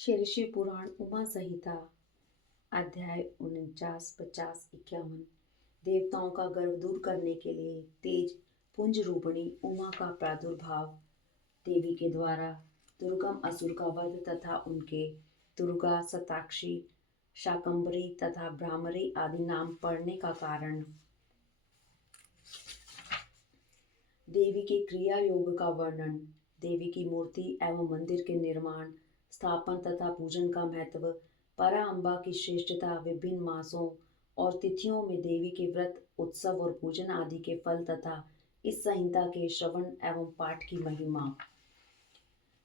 शीर्षि पुराण उमा संहिता अध्याय 49, 50, 51। देवताओं का गर्व दूर करने के लिए तेज पुंज रूपिणी उमा का प्रादुर्भाव। देवी के द्वारा दुर्गम असुर का वध तथा उनके दुर्गा, शताक्षी, शाकंभरी तथा भ्रामरी आदि नाम पड़ने का कारण। देवी के क्रिया योग का वर्णन। देवी की मूर्ति एवं मंदिर के निर्माण, स्थापन तथा पूजन का महत्व। पराअंबा की श्रेष्ठता, विभिन्न मासों और तिथियों में देवी के व्रत, उत्सव और पूजन आदि के फल तथा इस संहिता के श्रवण एवं पाठ की महिमा।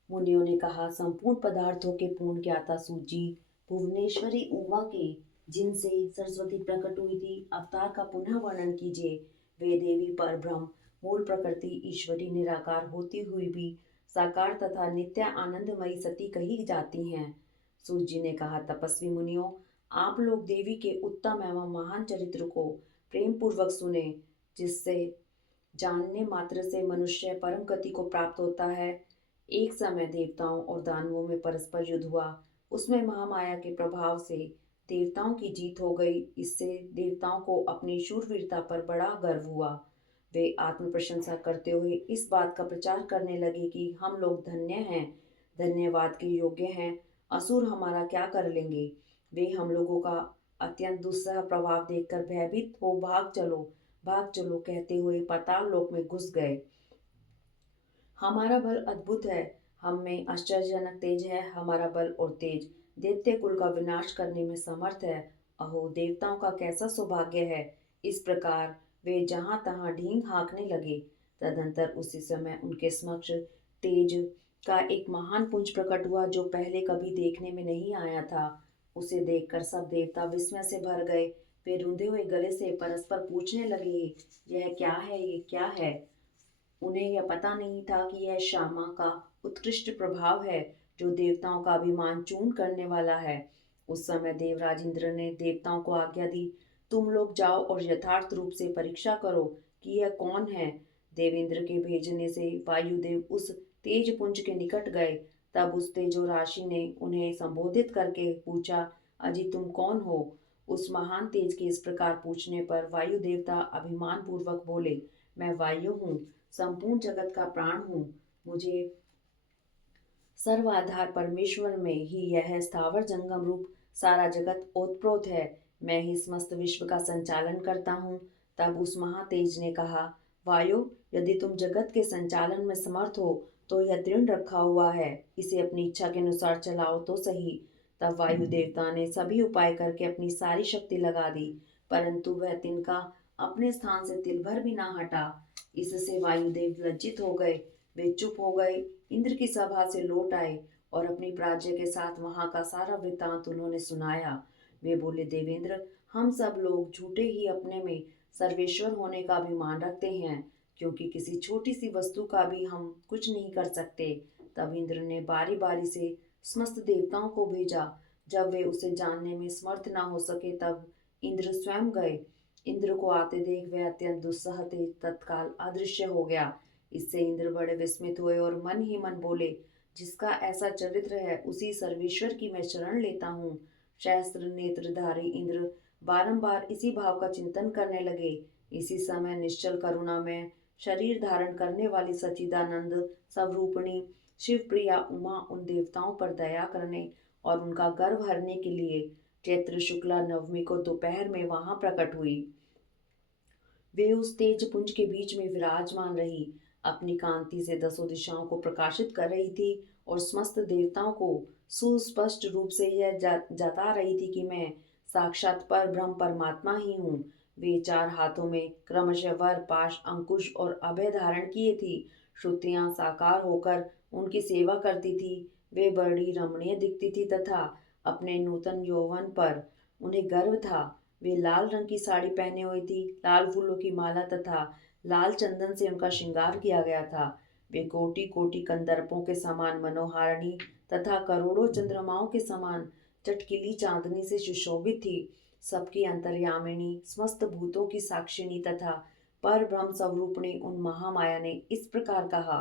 मुनियों ने कहा, संपूर्ण पदार्थों के पूर्ण ज्ञाता सूजी, भुवनेश्वरी उमा के जिनसे सरस्वती प्रकट हुई थी, अवतार का पुनः वर्णन कीजिए। वे देवी पर ब्रह्म, मूल प्रकृति, ईश्वरी निराकार होती हुई भी साकार तथा नित्य आनंदमयी सती कही जाती हैं। सूत जी ने कहा, तपस्वी मुनियों, आप लोग देवी के उत्तम एवं महान चरित्र को प्रेम पूर्वक सुने, जिससे जानने मात्र से मनुष्य परम गति को प्राप्त होता है। एक समय देवताओं और दानवों में परस्पर युद्ध हुआ। उसमें महामाया के प्रभाव से देवताओं की जीत हो गई। इससे देवताओं को अपनी शूरवीरता पर बड़ा गर्व हुआ। वे आत्म प्रशंसा करते हुए इस बात का प्रचार करने लगे कि हम लोग धन्य हैं, धन्यवाद के योग्य हैं। असुर हमारा क्या कर लेंगे? वे हम लोगों का अत्यंत दुस्सह प्रभाव देखकर भयभीत हो भाग चलो कहते हुए पाताल लोक में घुस गए। हमारा बल अद्भुत है, हम में आश्चर्यजनक तेज है। हमारा बल और तेज दैत्य कुल का विनाश करने में समर्थ है। अहो, देवताओं का कैसा सौभाग्य है। इस प्रकार वे जहां तहां ढींग हाँकने लगे। तदंतर उसी समय उनके समक्ष तेज का एक महान पुंज प्रकट हुआ, जो पहले कभी देखने में नहीं आया था। उसे देखकर सब देवता विस्मय से भर गए। वे रूंधे हुए गले से परस्पर पूछने लगे, यह क्या है, ये क्या है? उन्हें यह पता नहीं था कि यह श्यामा का उत्कृष्ट प्रभाव है, जो देवताओं का अभिमान चूर्ण करने वाला है। उस समय देवराज इंद्र ने देवताओं को आज्ञा दी, तुम लोग जाओ और यथार्थ रूप से परीक्षा करो कि यह कौन है। देवेंद्र के भेजने से वायुदेव उस तेज पुंज के निकट गए। तब उस तेजो राशि ने उन्हें संबोधित करके पूछा, अजी तुम कौन हो? उस महान तेज के इस प्रकार पूछने पर वायु देवता अभिमान पूर्वक बोले, मैं वायु हूँ, संपूर्ण जगत का प्राण हूँ। मुझे सर्वाधार परमेश्वर में ही यह स्थावर जंगम रूप सारा जगत ओतप्रोत है। मैं ही समस्त विश्व का संचालन करता हूँ। तब उस महातेज ने कहा, वायु, यदि तुम जगत के संचालन में समर्थ हो तो यह दृढ़ रखा हुआ है, इसे अपनी इच्छा के अनुसार चलाओ तो सही। तब वायु देवता ने सभी उपाय करके अपनी सारी शक्ति लगा दी, परंतु वह तिनका अपने स्थान से तिल भर भी ना हटा। इससे वायुदेव लज्जित हो गए। वे चुप हो गए, इंद्र की सभा से लौट आए और अपनी प्राज्ञ के साथ वहां का सारा वृतांत उन्होंने सुनाया। वे बोले, देवेंद्र, हम सब लोग झूठे ही अपने में सर्वेश्वर होने का अभिमान रखते हैं, क्योंकि किसी छोटी सी वस्तु का भी हम कुछ नहीं कर सकते। तब इंद्र ने बारी बारी से समस्त देवताओं को भेजा। जब वे उसे जानने में समर्थ न हो सके, तब इंद्र स्वयं गए। इंद्र को आते देख वह अत्यंत दुस्सह तेज तत्काल अदृश्य हो गया। इससे इंद्र बड़े विस्मित हुए और मन ही मन बोले, जिसका ऐसा चरित्र है उसी सर्वेश्वर की मैं शरण लेता हूँ। सहस्त्र नेत्रधारी इंद्र बारंबार इसी भाव का चिंतन करने लगे। इसी समय निश्चल करुणा में शरीर धारण करने वाली सच्चिदानंद स्वरूपिणी शिवप्रिया उमा उन देवताओं पर दया करने और उनका गर्व हरने के लिए चैत्र शुक्ला नवमी को दोपहर में वहां प्रकट हुई। वे उस तेज पुंज के बीच में विराजमान रही, अपनी कांति से दसों दिशाओं को प्रकाशित कर रही थी और समस्त देवताओं को सुस्पष्ट रूप से यह जता रही थी कि मैं साक्षात पर ब्रह्म परमात्मा ही हूँ। वे चार हाथों में क्रमशः वर, पाश, अंकुश और अभय धारण किए थी। श्रुतियां साकार होकर उनकी सेवा करती थी। वे बड़ी रमणीय दिखती थी तथा अपने नूतन यौवन पर उन्हें गर्व था। वे लाल रंग की साड़ी पहने हुई थी, लाल फूलों की माला तथा लाल चंदन से उनका श्रृंगार किया गया था। वे कोटि कोटि कंदर्पों के समान मनोहारिणी तथा करोड़ों चंद्रमाओं के समान चटकीली चांदनी से सुशोभित थी। सबकी अंतर्यामिनी, समस्त भूतों की साक्षिणी तथा पर ब्रह्म स्वरूपिणी उन महामाया ने इस प्रकार कहा।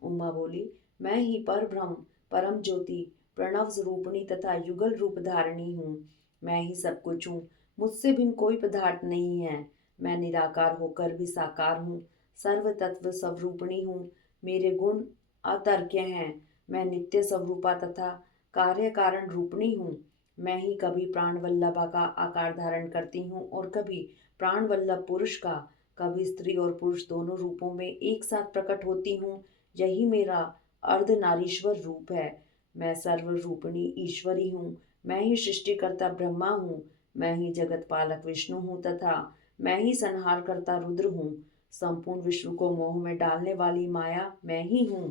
उमा बोली, मैं ही पर ब्रह्म, परम ज्योति, प्रणव स्वरूपिणी तथा युगल रूप धारिणी हूँ। मैं ही सब कुछ हूँ, मुझसे भिन्न कोई पदार्थ नहीं है। मैं निराकार होकर भी साकार हूँ, सर्व तत्व स्वरूपिणी हूँ। मेरे गुण अतर्क्य हैं। मैं नित्य स्वरूपा तथा कार्य कारण रूपिणी हूँ। मैं ही कभी प्राण वल्लभा का आकार धारण करती हूँ और कभी प्राण वल्लभ पुरुष का, कभी स्त्री और पुरुष दोनों रूपों में एक साथ प्रकट होती हूँ। यही मेरा अर्धनारीश्वर रूप है। मैं सर्वरूपिणी ईश्वरी हूँ। मैं ही सृष्टिकर्ता ब्रह्मा हूँ। मैं ही जगत पालक विष्णु हूँ तथा मैं ही संहार करता रुद्र हूँ। संपूर्ण विश्व को मोह में डालने वाली माया मैं ही हूँ।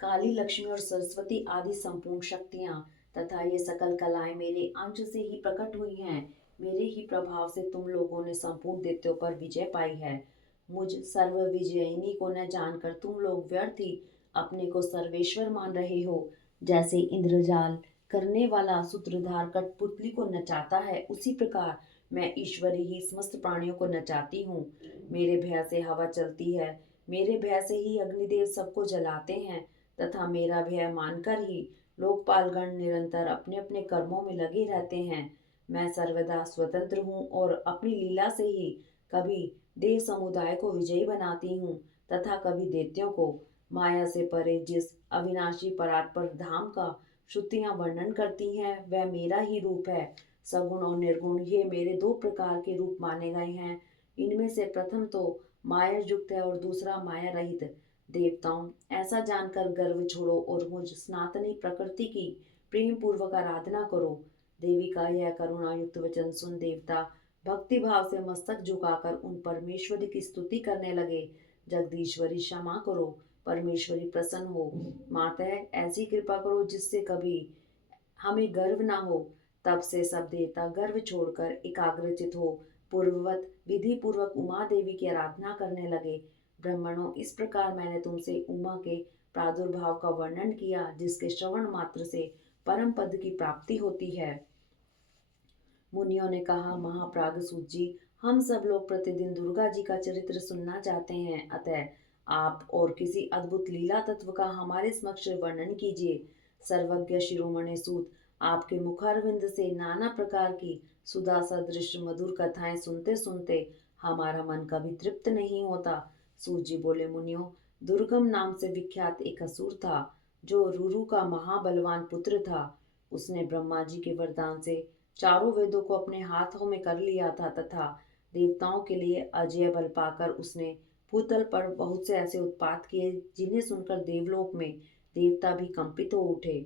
काली, लक्ष्मी और सरस्वती आदि संपूर्ण शक्तियाँ तथा ये सकल कलाएं मेरे अंश से ही प्रकट हुई हैं। मेरे ही प्रभाव से तुम लोगों ने संपूर्ण दैत्यों पर विजय पाई है। मुझ सर्व विजयिनी को न जानकर तुम लोग व्यर्थ ही अपने को सर्वेश्वर मान रहे हो। जैसे इंद्रजाल करने वाला सूत्रधार कठपुतली को नचाता है, उसी प्रकार मैं ईश्वरी ही समस्त प्राणियों को नचाती हूँ। मेरे भय से हवा चलती है, मेरे भय से ही अग्निदेव सबको जलाते हैं तथा मेरा भय मानकर ही लोकपालगण निरंतर अपने अपने कर्मों में लगे रहते हैं। मैं सर्वदा स्वतंत्र हूँ और अपनी लीला से ही कभी देव समुदाय को विजयी बनाती हूँ तथा कभी दैत्यों को। माया से परे जिस अविनाशी परात्पर धाम का श्रुतियाँ वर्णन करती हैं, वह मेरा ही रूप है। सगुण और निर्गुण ये मेरे दो प्रकार के रूप माने गए हैं। इनमें से प्रथम तो माया युक्त है और दूसरा माया रहित। देवताओं, ऐसा जानकर गर्व छोड़ो और मुझ सनातनी प्रकृति की प्रेम पूर्वक आराधना करो। देवी का यह करुणा युक्त वचन सुन देवता भक्ति भाव से मस्तक झुकाकर उन परमेश्वरी की स्तुति करने लगे। जगदीश्वरी क्षमा करो, परमेश्वरी प्रसन्न हो। मातः ऐसी कृपा करो जिससे कभी हमें गर्व ना हो। तब से सब देवता गर्व छोड़कर एकाग्रचित हो पूर्ववत विधि पूर्वक उमा देवी की आराधना करने लगे। ब्राह्मणों, इस प्रकार मैंने तुमसे उमा के प्रादुर्भाव का वर्णन किया, जिसके श्रवण मात्र से परम पद की प्राप्ति होती है। मुनियों ने कहा, महाप्राग सूत जी, हम सब लोग प्रतिदिन दुर्गा जी का चरित्र सुनना चाहते हैं, अतः आप और किसी अद्भुत लीला तत्व का हमारे समक्ष वर्णन कीजिए। सर्वज्ञ शिरोमणि सूत, आपके मुखारविंद से नाना प्रकार की सुधा सदृश मधुर कथाएं सुनते सुनते हमारा मन कभी तृप्त नहीं होता। सूत जी बोले, मुनियों, दुर्गम नाम से विख्यात एक असुर था, जो रुरु का महाबलवान पुत्र था। उसने ब्रह्मा जी के वरदान से चारों वेदों को अपने हाथों में कर लिया था तथा देवताओं के लिए अजय बल पाकर उसने भूतल पर बहुत से ऐसे उत्पात किए, जिन्हें सुनकर देवलोक में देवता भी कंपित हो उठे।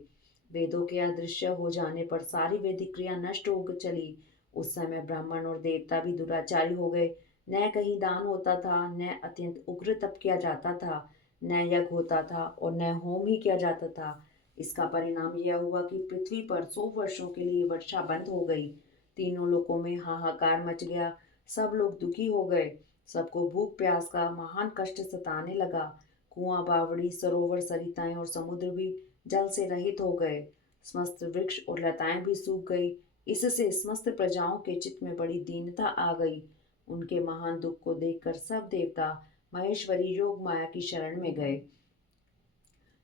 वेदों के अदृश्य हो जाने पर सारी वैदिक क्रिया नष्ट हो चली। उस समय ब्राह्मण और देवता भी दुराचारी हो गए। न कहीं दान होता था, न अत्यंत उग्र तप किया जाता था, न यज्ञ होता था और न होम ही किया जाता था। इसका परिणाम यह हुआ कि पृथ्वी पर 100 वर्षों के लिए वर्षा बंद हो गई। तीनों लोकों में हाहाकार मच गया। सब लोग दुखी हो गए। सबको भूख प्यास का महान कष्ट सताने लगा। कुआं, बावड़ी, सरोवर, सरिताएं और समुद्र भी जल से रहित हो गए। समस्त वृक्ष और लताएं भी सूख गई। इससे समस्त प्रजाओं के चित्त में बड़ी दीनता आ गई। उनके महान दुख को देखकर सब देवता महेश्वरी योग माया की शरण में गए।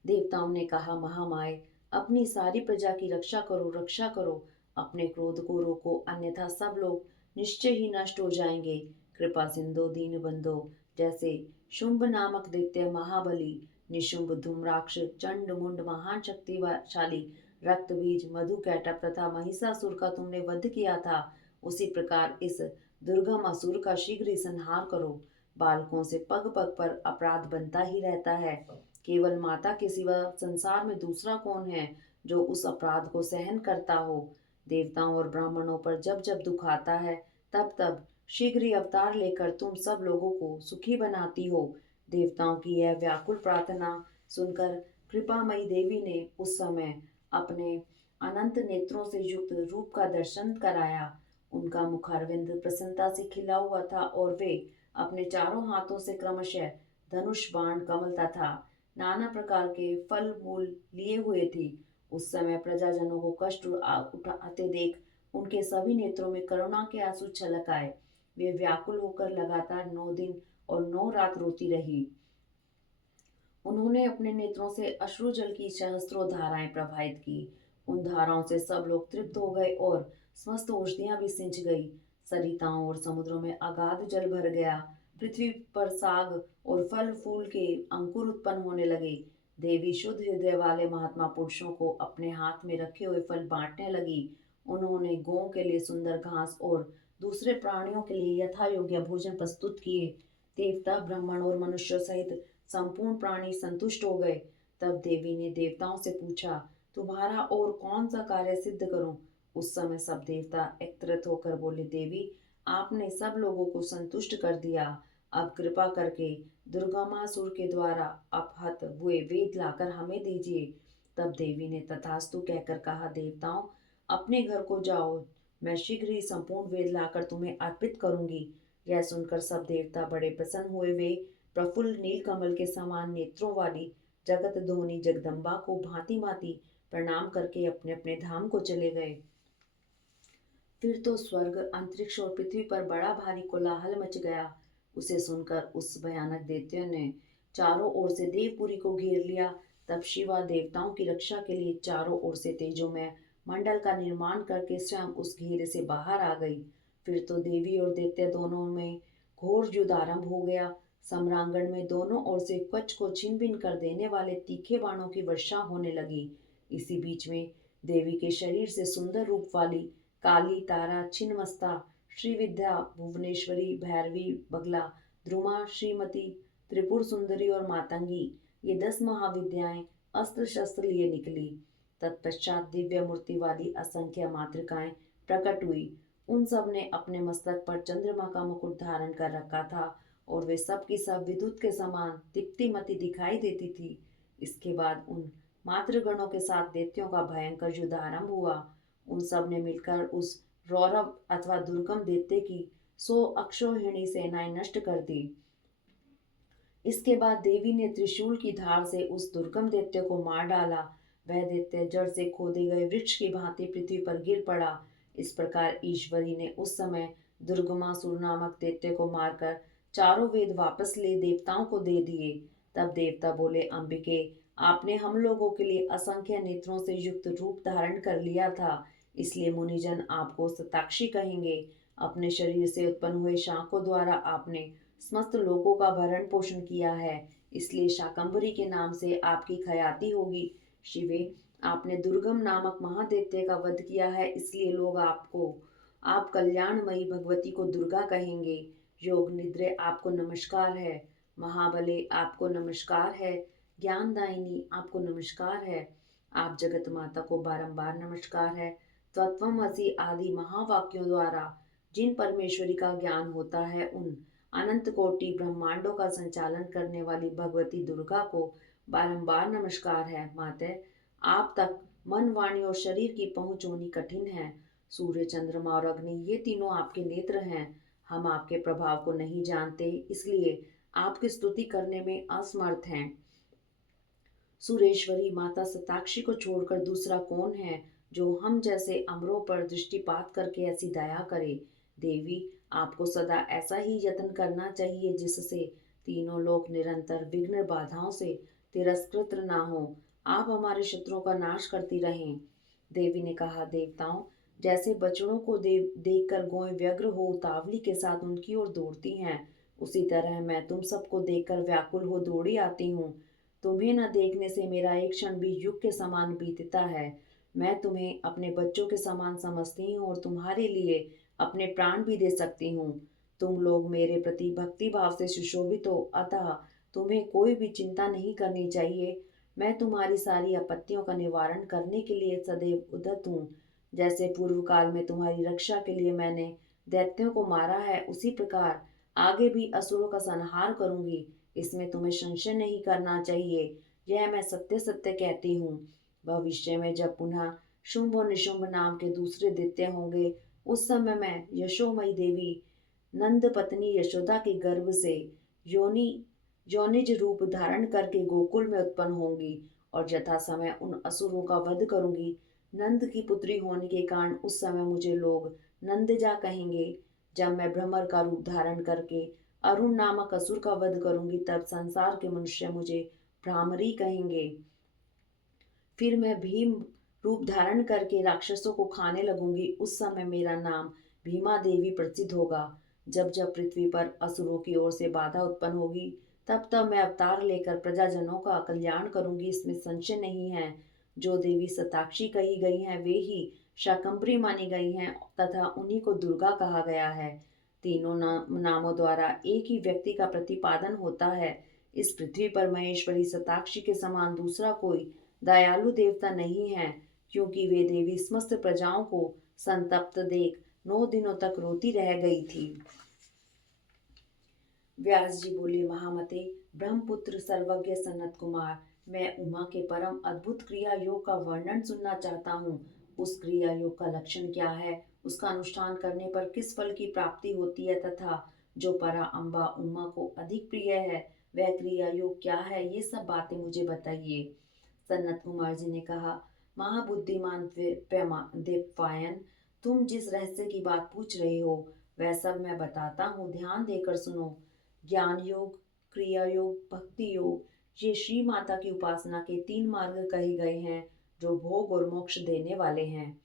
देवताओं ने कहा, महामाए, अपनी सारी प्रजा की रक्षा करो, रक्षा करो। अपने क्रोध को रोको, अन्यथा सब लोग निश्चय ही नष्ट हो जाएंगे। कृपा सिंधु दीन बंधो। जैसे शुंभ नामक दैत्य महाबली, निशुंभ, धूम्राक्ष, चंड मुंड महान शक्तिशाली, रक्त बीज, मधु कैटभ तथा महिषासुर का तुमने वध किया था, उसी प्रकार इस दुर्गम असुर का शीघ्र ही संहार करो। बालकों से पग पग पर अपराध बनता ही रहता है। केवल माता के सिवा संसार में दूसरा कौन है जो उस अपराध को सहन करता हो। देवताओं और ब्राह्मणों पर जब जब दुख आता है, तब तब शीघ्र ही अवतार लेकर तुम सब लोगों को सुखी बनाती हो। देवताओं की यह व्याकुल प्रार्थना सुनकर कृपामयी देवी ने उस समय अपने अनंत नेत्रों से युक्त रूप का दर्शन कराया। उनका मुखारविंद प्रसन्नता से खिला हुआ था और वे अपने चारों हाथों से क्रमशः धनुष, बाण, कमल तथा नाना प्रकार के फल मूल लिए हुए थी। उस समय प्रजाजनों को कष्ट उठाते देख उनके सभी नेत्रों में करुणा के आंसू छलक आए। वे व्याकुल होकर लगातार 9 दिन और 9 रात रोती रही। उन्होंने अपने नेत्रों से अश्रु जल की सहस्त्रों धाराएं प्रवाहित की। उन धाराओं से सब लोग तृप्त हो गए और समस्त औषधियां भी सिंच गई। सरिताओं और समुद्रों में अगाध जल भर गया। पृथ्वी पर साग और फल फूल के अंकुर उत्पन्न होने लगे। देवी शुद्ध हृदय वाले महात्मा पुरुषों को अपने हाथ में रखे हुए फल बांटने लगी। उन्होंने गौं के लिए सुंदर घास और दूसरे प्राणियों के लिए यथा योग्य भोजन प्रस्तुत किए। देवता ब्राह्मण और मनुष्य सहित संपूर्ण प्राणी संतुष्ट हो गए। तब देवी ने देवताओं से पूछा, तुम्हारा और कौन सा कार्य सिद्ध करूं? उस समय सब देवता एकत्रित होकर बोले, देवी आपने सब लोगों को संतुष्ट कर दिया। अब कृपा करके दुर्गमासुर के द्वारा अपहत हुए वेद लाकर हमें दीजिए। तब देवी ने तथास्तु कहकर कहा, देवताओं अपने घर को जाओ, मैं शीघ्र ही संपूर्ण वेद लाकर तुम्हें अर्पित करूंगी। यह सुनकर सब देवता बड़े प्रसन्न हुए। वे प्रफुल्ल नीलकमल के समान नेत्रों वाली जगत धोनी जगदम्बा को भांति भांति प्रणाम करके अपने अपने धाम को चले गए। फिर तो स्वर्ग, अंतरिक्ष और पृथ्वी पर बड़ा भारी कोलाहल मच गया। उसे सुनकर उस भयानक दैत्य ने चारों ओर से देवपुरी को घेर लिया। तब शिवा देवताओं की रक्षा के लिए चारों ओर से तेजोमय मंडल का निर्माण करके स्वयं उस घेरे से बाहर आ गई। फिर तो देवी और दैत्य दोनों में घोर युद्ध आरंभ हो गया। सम्रांगण में दोनों ओर से कच्छ को छिन्न भिन्न कर देने वाले तीखे बाणों की वर्षा होने लगी। इसी बीच में देवी के शरीर से सुंदर रूप वाली काली, तारा, छिन्नमस्ता, श्रीविद्या, भुवनेश्वरी, भैरवी, बगला, ध्रुमा, श्रीमती, त्रिपुर सुंदरी और मातंगी, ये 10 महाविद्याएं अस्त्र शस्त्र लिए निकली। तत्पश्चात दिव्य मूर्ति वाली असंख्य मातृकाएं प्रकट हुई। उन सब ने अपने मस्तक पर चंद्रमा का मुकुट धारण कर रखा था और वे सब की सब विद्युत के समान दीप्तिमती दिखाई देती थी। इसके बाद उन मातृगणों के साथ दैत्यों का भयंकर युद्ध आरंभ हुआ। उन सब ने मिलकर उस रौरव अथवा दुर्गम दैत्य की 100 अक्षौहिणी सेनाएं नष्ट कर दी। इसके बाद देवी ने त्रिशूल की धार से उस दुर्गम दैत्य को मार डाला। वह दैत्य जड़ से खोदे गए वृक्ष की भांति पृथ्वी पर गिर पड़ा। इस प्रकार ईश्वरी ने उस समय दुर्गमासुर नामक दैत्य को मारकर चारों वेद वापस ले देवताओं को दे दिए। तब देवता बोले, अंबिके आपने हम लोगों के लिए असंख्य नेत्रों से युक्त रूप धारण कर लिया था, इसलिए मुनिजन आपको शताक्षी कहेंगे। अपने शरीर से उत्पन्न हुए शाकों द्वारा आपने समस्त लोगों का भरण पोषण किया है, इसलिए शाकंभरी के नाम से आपकी ख्याति होगी। शिवे आपने दुर्गम नामक महादैत्य का वध किया है, इसलिए लोग आप कल्याणमयी भगवती को दुर्गा कहेंगे। योग निद्रे आपको नमस्कार है। महाबले आपको नमस्कार है। ज्ञानदायिनी आपको नमस्कार है। आप जगत माता को बारंबार नमस्कार है। तत्वमसि आदि महावाक्यों द्वारा जिन परमेश्वरी का ज्ञान होता है, उन अनंत कोटि ब्रह्मांडों का संचालन करने वाली भगवती दुर्गा को बारंबार नमस्कार है। माते आप तक मन, वाणी और शरीर की पहुंच होनी कठिन है। सूर्य, चंद्रमा और अग्नि ये तीनों आपके नेत्र हैं। हम आपके प्रभाव को नहीं जानते, इसलिए आपकी स्तुति करने में असमर्थ हैं। सुरेश्वरी माता शताक्षी को छोड़कर दूसरा कौन है जो हम जैसे अमरों पर दृष्टिपात करके ऐसी दया करे। देवी आपको सदा ऐसा ही यत्न करना चाहिए जिससे तीनों लोक निरंतर विघ्न बाधाओं से तिरस्कृत ना हो। आप हमारे शत्रुओं का नाश करती रहें। देवी ने कहा, देवताओं जैसे बछड़ों को देखकर गौएं व्यग्र हो उतावली के साथ उनकी ओर दौड़ती हैं, उसी तरह मैं तुम सबको देखकर व्याकुल हो दौड़ी आती हूँ। तुम्हें न देखने से मेरा एक क्षण भी युग के समान बीतता है। मैं तुम्हें अपने बच्चों के समान समझती हूँ और तुम्हारे लिए अपने प्राण भी दे सकती हूँ। तुम लोग मेरे प्रति भक्ति भाव से सुशोभित हो, अतः तुम्हें कोई भी चिंता नहीं करनी चाहिए। मैं तुम्हारी सारी आपत्तियों का निवारण करने के लिए सदैव उद्यत हूँ। जैसे पूर्व काल में तुम्हारी रक्षा के लिए मैंने दैत्यों को मारा है, उसी प्रकार आगे भी असुरों का संहार करूंगी। इसमें तुम्हें संशय नहीं करना चाहिए। यह मैं सत्य सत्य कहती हूँ। भविष्य में जब पुनः शुंभ और निशुंभ नाम के दूसरे दैत्य होंगे, उस समय मैं यशोमयी देवी नंद पत्नी यशोदा के गर्भ से योनिज रूप धारण करके गोकुल में उत्पन्न होंगी और यथा समय उन असुरों का वध करूंगी। नंद की पुत्री होने के कारण उस समय मुझे लोग नंदजा कहेंगे। जब मैं भ्रमर का रूप धारण करके अरुण नामक असुर का वध करूंगी, तब संसार के मनुष्य मुझे भ्रामरी कहेंगे। फिर मैं भीम रूप धारण करके राक्षसों को खाने लगूंगी। उस समय मेरा नाम भीमा देवी प्रसिद्ध होगा। जब जब पृथ्वी पर असुरों की ओर से बाधा उत्पन्न होगी, तब तब मैं अवतार लेकर प्रजाजनों का कल्याण करूंगी, इसमें संशय नहीं है। जो देवी शताक्षी कही गई हैं वे ही शाकंभरी मानी गई हैं तथा उन्हीं को दुर्गा कहा गया है। तीनों नामों द्वारा एक ही व्यक्ति का प्रतिपादन होता है। इस पृथ्वी पर महेश्वरी शताक्षी के समान दूसरा कोई दयालु देवता नहीं है, क्योंकि वे देवी समस्त प्रजाओं को संतप्त देख 9 दिनों तक रोती रह गई थी। व्यास जी बोले, महामते, ब्रह्मपुत्र सर्वज्ञ सनत कुमार, मैं उमा के परम अद्भुत क्रिया योग का वर्णन सुनना चाहता हूँ। उस क्रिया योग का लक्षण क्या है, उसका अनुष्ठान करने पर किस फल की प्राप्ति होती है, तथा जो परा अम्बा उमा को अधिक प्रिय है वह क्रिया योग क्या है, ये सब बातें मुझे बताइए। सनत कुमार जी ने कहा, महाबुद्धिमान देवपायन, तुम जिस रहस्य की बात पूछ रहे हो वह सब मैं बताता हूँ, ध्यान देकर सुनो। ज्ञान योग, क्रिया योग, भक्ति योग, ये श्री माता की उपासना के 3 मार्ग कहे गए हैं जो भोग और मोक्ष देने वाले हैं।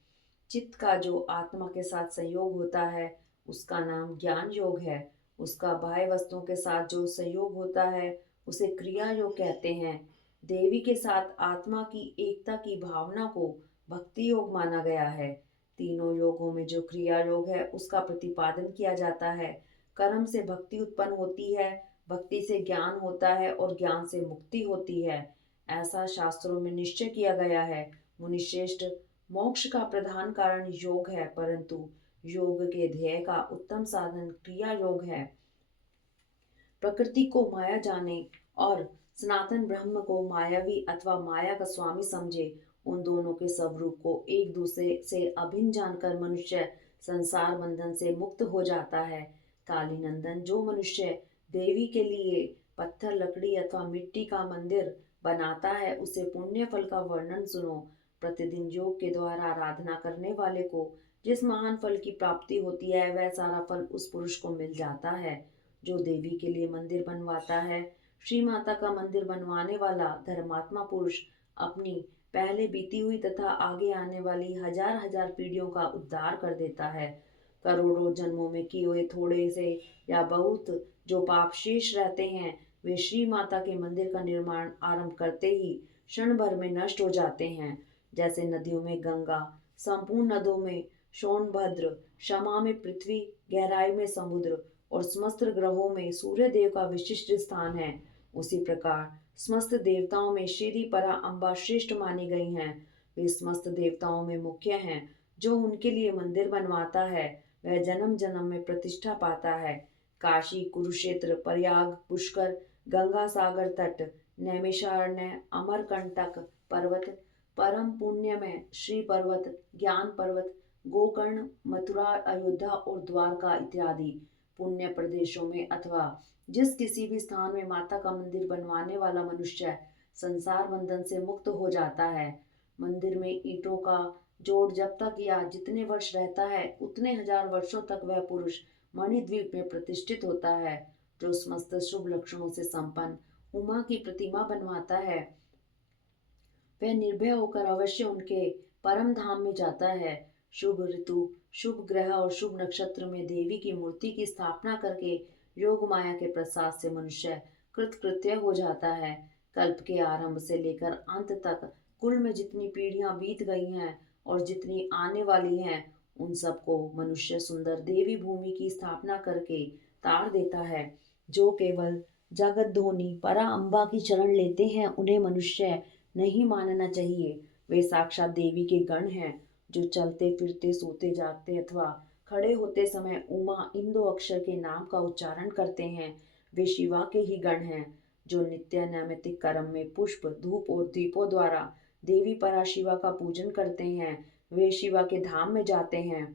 चित्त का जो आत्मा के साथ संयोग होता है उसका नाम ज्ञान योग है। उसका बाह्य वस्तुओं के साथ जो संयोग होता है उसे क्रिया योग कहते हैं। देवी के साथ आत्मा की एकता की भावना को भक्ति योग माना गया है। तीनों योगों में जो क्रिया योग है उसका प्रतिपादन किया जाता है। कर्म से भक्ति उत्पन्न होती है, भक्ति से ज्ञान होता है और ज्ञान से मुक्ति होती है, ऐसा शास्त्रों में निश्चय किया गया है। मुनिश्रेष्ठ, मोक्ष का प्रधान कारण योग है, परंतु योग के ध्येय का उत्तम साधन क्रिया योग है। प्रकृति को माया जाने और सनातन ब्रह्म को मायावी अथवा माया का स्वामी समझे, उन दोनों के स्वरूप को एक दूसरे से अभिन्न जानकर मनुष्य संसार बंधन से मुक्त हो जाता है। काली नंदन, जो मनुष्य देवी के लिए पत्थर, लकड़ी अथवा मिट्टी का मंदिर बनाता है उसे पुण्य फल का वर्णन सुनो। प्रतिदिन योग के द्वारा आराधना करने वाले को जिस महान फल की प्राप्ति होती है वह सारा फल उस पुरुष को मिल जाता है जो देवी के लिए मंदिर बनवाता है। श्री माता का मंदिर बनवाने वाला धर्मात्मा पुरुष अपनी पहले बीती हुई तथा आगे आने वाली हजार हजार पीढ़ियों का उद्धार कर देता है। करोड़ों जन्मों में किए हुए थोड़े से या बहुत जो पाप शेष रहते हैं वे श्री माता के मंदिर का निर्माण आरंभ करते ही क्षण भर में नष्ट हो जाते हैं। जैसे नदियों में गंगा, संपूर्ण नदों में सोनभद्र, क्षमा में पृथ्वी, गहराई में समुद्र और समस्त ग्रहों में सूर्य देव का विशिष्ट स्थान है, उसी प्रकार समस्त देवताओं में श्री परा अम्बा श्रेष्ठ मानी गई हैं। वे समस्त देवताओं में मुख्य हैं। जो उनके लिए मंदिर बनवाता है वह जन्म जन्म में प्रतिष्ठा पाता है। काशी, कुरुक्षेत्र, प्रयाग, पुष्कर, गंगा सागर तट, नैमिषारण्य, अमरकंटक पर्वत, परम पुण्य में श्री पर्वत, ज्ञान पर्वत, गोकर्ण, मथुरा, अयोध्या और द्वारका इत्यादि पुण्य प्रदेशों में अथवा जिस किसी भी स्थान में माता का मंदिर बनवाने वाला मनुष्य संसार बंधन से मुक्त हो जाता है। मंदिर में ईंटों का जोड़ जब तक या जितने वर्ष रहता है उतने हजार वर्षों तक वह पुरुष मणिद्वीप में प्रतिष्ठित होता है। जो समस्त शुभ लक्षणों से संपन्न उमा की प्रतिमा बनवाता है वह निर्भय होकर अवश्य उनके परम धाम में जाता है। शुभ ऋतु, शुभ ग्रह और शुभ नक्षत्र में देवी की मूर्ति की स्थापना करके योग माया के प्रसाद से मनुष्य कृतकृत्य हो जाता है। कल्प के आरंभ से लेकर अंत तक कुल में जितनी पीढ़ियां बीत गई हैं और जितनी आने वाली हैं उन सबको मनुष्य सुंदर देवी भूमि की स्थापना करके तार देता है। जो केवल जगत धोनी परा अम्बा की शरण लेते हैं उन्हें मनुष्य नहीं मानना चाहिए। वे साक्षात देवी के गण हैं जो चलते फिरते, सोते जागते अथवा खड़े होते समय उमा इन 2 अक्षर के नाम का उच्चारण करते हैं। वे शिवा के ही गण हैं जो नित्य नैमित्तिक कर्म में पुष्प, धूप और दीपों द्वारा देवी परा शिवा का पूजन करते हैं। वे शिवा के धाम में जाते हैं।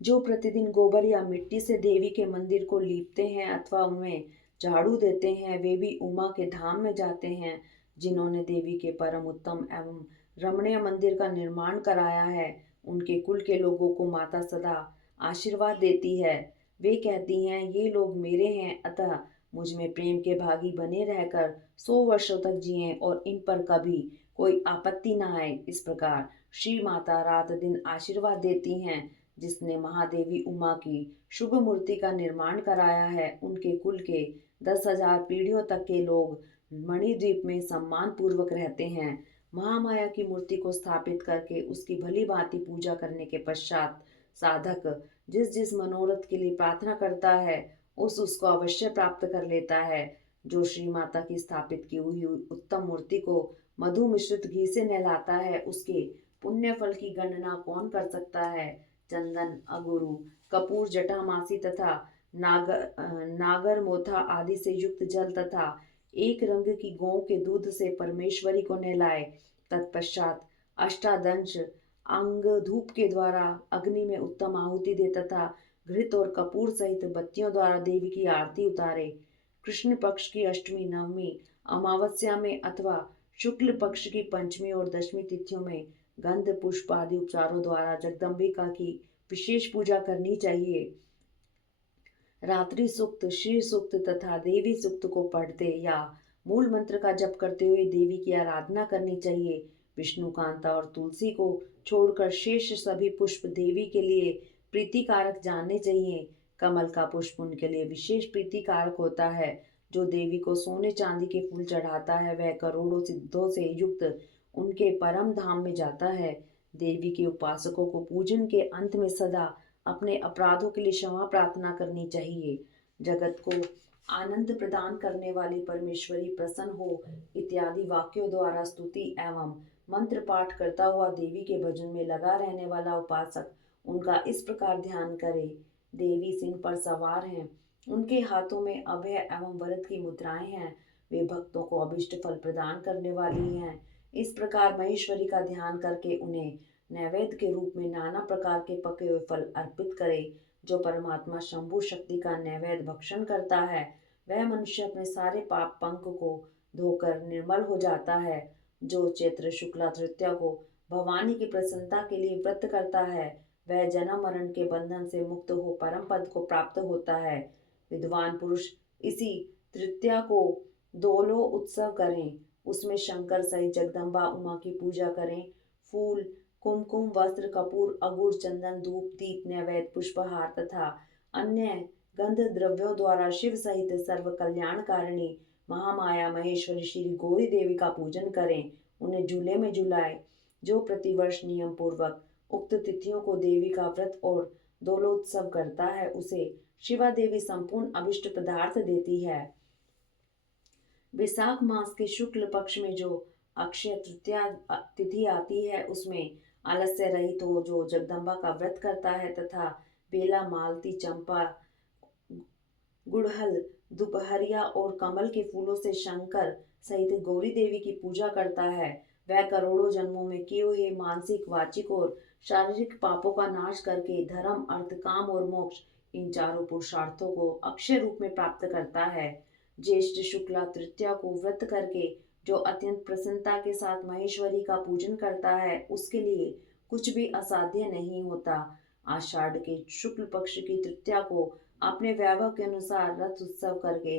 जो प्रतिदिन गोबर या मिट्टी से देवी के मंदिर को लीपते हैं अथवा उनमें झाड़ू देते हैं वे भी उमा के धाम में जाते हैं। जिन्होंने देवी के परम उत्तम एवं रमणीय मंदिर का निर्माण कराया है उनके कुल के लोगों को माता सदा आशीर्वाद देती है। वे कहती हैं, ये लोग मेरे हैं, अतः मुझ में प्रेम के भागी बने रहकर 100 वर्षों तक जिएं और इन पर कभी कोई आपत्ति न आए। इस प्रकार श्री माता रात दिन आशीर्वाद देती हैं। जिसने महादेवी उमा की शुभ मूर्ति का निर्माण कराया है, उनके कुल के 10,000 पीढ़ियों तक के लोग मणिद्वीप में सम्मान पूर्वक रहते हैं। महामाया की मूर्ति को स्थापित करके उसकी भली भांति पूजा करने के पश्चात साधक जिस जिस मनोरथ के लिए प्रार्थना करता है, उसको अवश्य प्राप्त कर लेता है। जो श्री माता की स्थापित की हुई उत्तम मूर्ति को मधु मिश्रित घी से नहलाता है, उसके पुण्य फल की गणना कौन कर सकता है। चंदन, अगुरु, कपूर, जटामासी तथा नागर मोथा आदि से युक्त जल तथा एक रंग की गौ के दूध से परमेश्वरी को नहलाए। तत्पश्चात अष्टादंश अंग धूप के द्वारा अग्नि में उत्तम आहुति दे तथा घृत और कपूर सहित बत्तियों द्वारा देवी की आरती उतारे। कृष्ण पक्ष की अष्टमी, नवमी, अमावस्या में अथवा शुक्ल पक्ष की पंचमी और दशमी तिथियों में गंध पुष्प आदि उपचारों द्वारा जगदम्बिका की विशेष पूजा करनी चाहिए। रात्रि सूक्त, श्री सूक्त तथा देवी सूक्त को पढ़ते या मूल मंत्र का जप करते हुए देवी की आराधना करनी चाहिए। विष्णुकांता और तुलसी को छोड़कर शेष सभी पुष्प देवी के लिए प्रीतिकारक जानने चाहिए। कमल का पुष्प उनके लिए विशेष प्रीतिकारक होता है। जो देवी को सोने चांदी के फूल चढ़ाता है, वह करोड़ों सिद्धों से युक्त उनके परम धाम में जाता है। देवी के उपासकों को पूजन के अंत में सदा अपने अपराधों के लिए क्षमा प्रार्थना करनी चाहिए। जगत को आनंद प्रदान करने वाली परमेश्वरी प्रसन्न हो इत्यादि वाक्यों द्वारा स्तुति एवं मंत्र पाठ करता हुआ देवी के भजन में लगा रहने वाला उपासक उनका इस प्रकार ध्यान करे। देवी सिंह पर सवार हैं, उनके हाथों में अभय एवं वरद की मुद्राएं हैं। वे भक्तों को अभिष्ट फल प्रदान करने वाली हैं। इस प्रकार महेश्वरी का ध्यान करके उन्हें नैवेद्य के रूप में नाना प्रकार के पके हुए फल अर्पित करे। जो परमात्मा शंभु शक्ति का नैवेद्य भक्षण करता है, वह मनुष्य अपने सारे पाप पंक को धोकर निर्मल हो जाता है। जो चैत्र शुक्ला तृतीया को भवानी की प्रसन्नता के लिए व्रत करता है, वह जन्म मरण के बंधन से मुक्त हो परम पद को प्राप्त होता है। विद्वान पुरुष इसी तृतीया को दोलो उत्सव करें, उसमें शंकर सहित जगदम्बा उमा की पूजा करें। फूल, कुमकुम, वस्त्र, कपूर, अगुर, चंदन, धूप, दीप, नैवेद्य, पुष्पहार तथा अन्य गंध द्रव्यों द्वारा शिव सहित सर्व कल्याणकारिणी महामाया महेश्वरी श्री गौरी देवी का पूजन करें। उन्हें झूले में झुलाए। जो प्रतिवर्ष नियम पूर्वक उक्त तिथियों को देवी का व्रत और दोलोत्सव करता है, उसे शिवा देवी संपूर्ण अभिष्ट पदार्थ देती है। वैशाख मास के शुक्ल पक्ष में जो अक्षय तृतीया तिथि आती है, उसमें आलस्य रहित हो जो जगदम्बा का व्रत करता है तथा बेला, मालती, चंपा, गुड़हल, दोपहरिया और कमल के फूलों से शंकर सहित गौरी देवी की पूजा करता है, वह करोड़ों जन्मों में किए हुए मानसिक, वाचिक और शारीरिक पापों का नाश करके धर्म, अर्थ, काम और मोक्ष इन चारों पुरुषार्थों को अक्षय रूप में प्राप्त करता है। ज्येष्ठ शुक्ला तृतीया को व्रत करके जो अत्यंत प्रसन्नता के साथ महेश्वरी का पूजन करता है, उसके लिए कुछ भी असाध्य नहीं होता। आषाढ़ के शुक्ल पक्ष की तृतीया को अपने वैभव के अनुसार रथ उत्सव करके,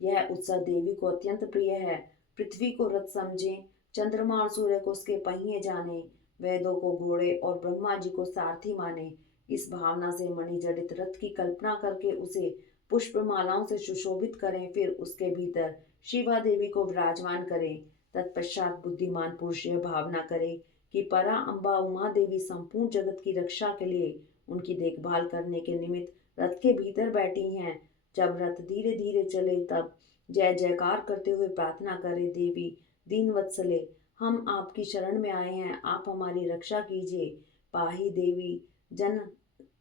यह उत्सव देवी को अत्यंत प्रिय है। पृथ्वी को रथ समझें, चंद्रमा और सूर्य को उसके पहिए जाने, वेदों को घोड़े और ब्रह्मा जी को सारथी माने। इस भावना से मणिजड़ित रथ की कल्पना करके उसे पुष्प मालाओं से सुशोभित करें, फिर उसके भीतर शिवा देवी को विराजमान करें। तत्पश्चात बुद्धिमान पुरुष यह भावना करे कि परा अम्बा उमा देवी संपूर्ण जगत की रक्षा के लिए उनकी देखभाल करने के निमित्त रथ के भीतर बैठी हैं। जब रथ धीरे धीरे चले, तब जय जयकार करते हुए प्रार्थना करे, देवी दीन वत्सले, हम आपकी शरण में आए हैं, आप हमारी रक्षा कीजिए। पाही देवी जन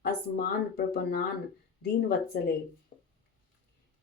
असमान प्रपन्नान दीन वत्सले।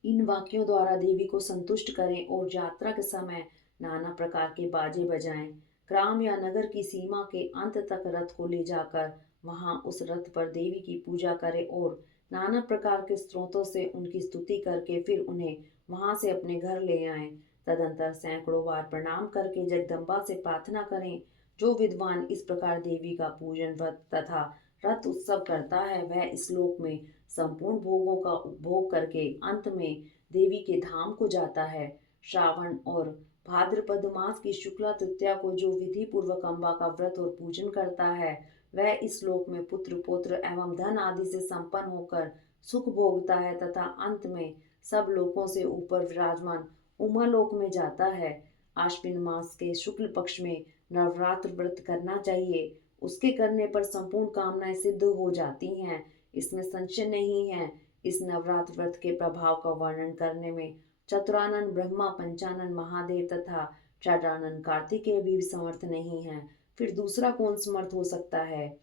इन वाक्यों द्वारा देवी को संतुष्ट करें और यात्रा के समय नाना प्रकार के बाजे बजाएं। ग्राम या नगर की सीमा के अंत तक रथ को ले जाकर वहां उस रथ पर देवी की पूजा करें और नाना प्रकार के स्त्रोतों से उनकी स्तुति करके फिर उन्हें वहां से अपने घर ले आएं। तदंतर सैकड़ों बार प्रणाम करके जगदम्बा से प्रार्थना करें। जो विद्वान इस प्रकार देवी का पूजन व्रत तथा रथ उत्सव करता है, वह इस लोक में संपूर्ण भोगों का उपभोग करके अंत में देवी के धाम को जाता है। श्रावण और भाद्रपद मास की शुक्ला तृतीया को जो विधि पूर्वक अम्बा का व्रत और पूजन करता है, वह इस लोक में पुत्र पौत्र एवं धन आदि से संपन्न होकर सुख भोगता है तथा अंत में सब लोकों से ऊपर विराजमान उमालोक में जाता है। आश्विन मास के शुक्ल पक्ष में नवरात्र व्रत करना चाहिए। उसके करने पर संपूर्ण कामनाएं सिद्ध हो जाती हैं, इसमें संशय नहीं है। इस नवरात्र व्रत के प्रभाव का वर्णन करने में चतुरानन ब्रह्मा, पंचानन महादेव तथा षडानन कार्तिकेय भी समर्थ नहीं है। फिर दूसरा कौन समर्थ हो सकता है?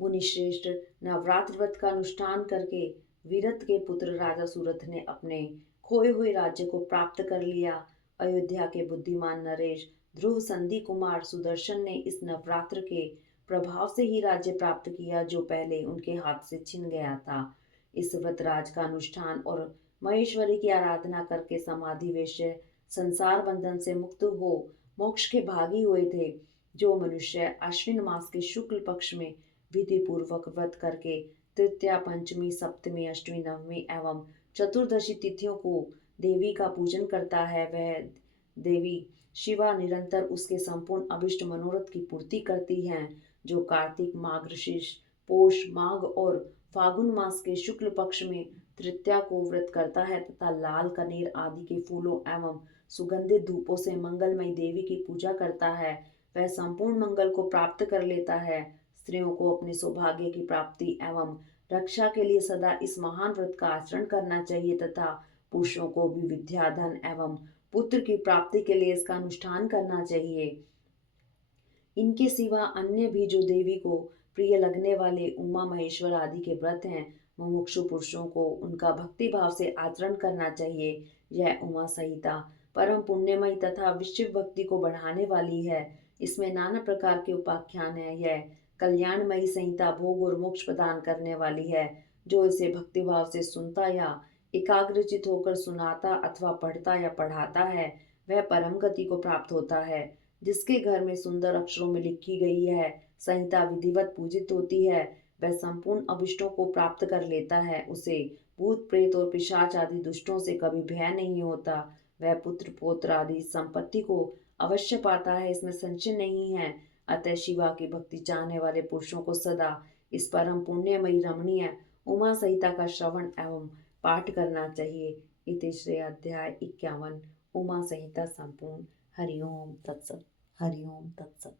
मुनिश्रेष्ठ, नवरात्र व्रत का अनुष्ठान करके विरत के पुत्र राजा सूरथ ने अपने खोए हुए राज्य को प्राप्त कर लिया। अयोध्या के बुद्धिमान नरेश, ध्रुव संधि कुमार सुदर्शन ने इस नवरात्र के प्रभाव से ही राज्य प्राप्त किया जो पहले उनके हाथ से छिन गया था। इस व्रत राज का अनुष्ठान और महेश्वरी की आराधना करके समाधि वेश्य संसार बंधन से मुक्त हो मोक्ष के भागी हुए थे। जो मनुष्य अश्विन मास के शुक्ल पक्ष में विधि पूर्वक व्रत करके तृतीया, पंचमी, सप्तमी, अष्टमी, नवमी एवं चतुर्दशी तिथियों को देवी का पूजन करता है, वह देवी शिवा निरंतर उसके संपूर्ण अभिष्ट मनोरथ की पूर्ति करती हैं। जो कार्तिक, मार्गशीर्ष, पौष, माघ और फागुन मास के शुक्ल पक्ष में तृतीया को व्रत करता है तथा लाल कनेर आदि के फूलों एवं सुगंधित धूपों से मंगलमयी देवी की पूजा करता है, वह संपूर्ण मंगल को प्राप्त कर लेता है। स्त्रियों को अपने सौभाग्य की प्राप्ति एवं रक्षा के लिए सदा इस महान व्रत का आचरण करना चाहिए तथा पुरुषों को भी विद्या, धन एवं पुत्र की प्राप्ति के लिए इसका अनुष्ठान करना चाहिए। इनके सिवा अन्य भी जो देवी को प्रिय लगने वाले उमा महेश्वर आदि के व्रत हैं, मुमुक्षु पुरुषों को उनका भक्ति भाव से आचरण करना चाहिए। यह उमा संहिता परम पुण्यमयी तथा विशिव भक्ति को बढ़ाने वाली है। इसमें नाना प्रकार के उपाख्यान है। यह कल्याणमयी संहिता भोग और मोक्ष प्रदान करने वाली है। जो इसे भक्तिभाव से सुनता या एकाग्रचित होकर सुनाता अथवा पढ़ता या पढ़ाता है, वह परम गति को प्राप्त होता है। जिसके घर में सुंदर अक्षरों में लिखी गई है संहिता विधिवत पूजित होती है, वह संपूर्ण अभिष्टों को प्राप्त कर लेता है। उसे भूत प्रेत और पिशाच आदि दुष्टों से कभी भय नहीं होता। वह पुत्र पौत्र आदि संपत्ति को अवश्य पाता है, इसमें संशय नहीं है। अतः शिवा की भक्ति चाहने वाले पुरुषों को सदा इस परम पुण्यमयी रमणीय उमा संहिता का श्रवण एवं पाठ करना चाहिए। इति श्री अध्याय 51 उमा संहिता संपूर्ण। हरिओम तत्सत। हरिओम तत्सत।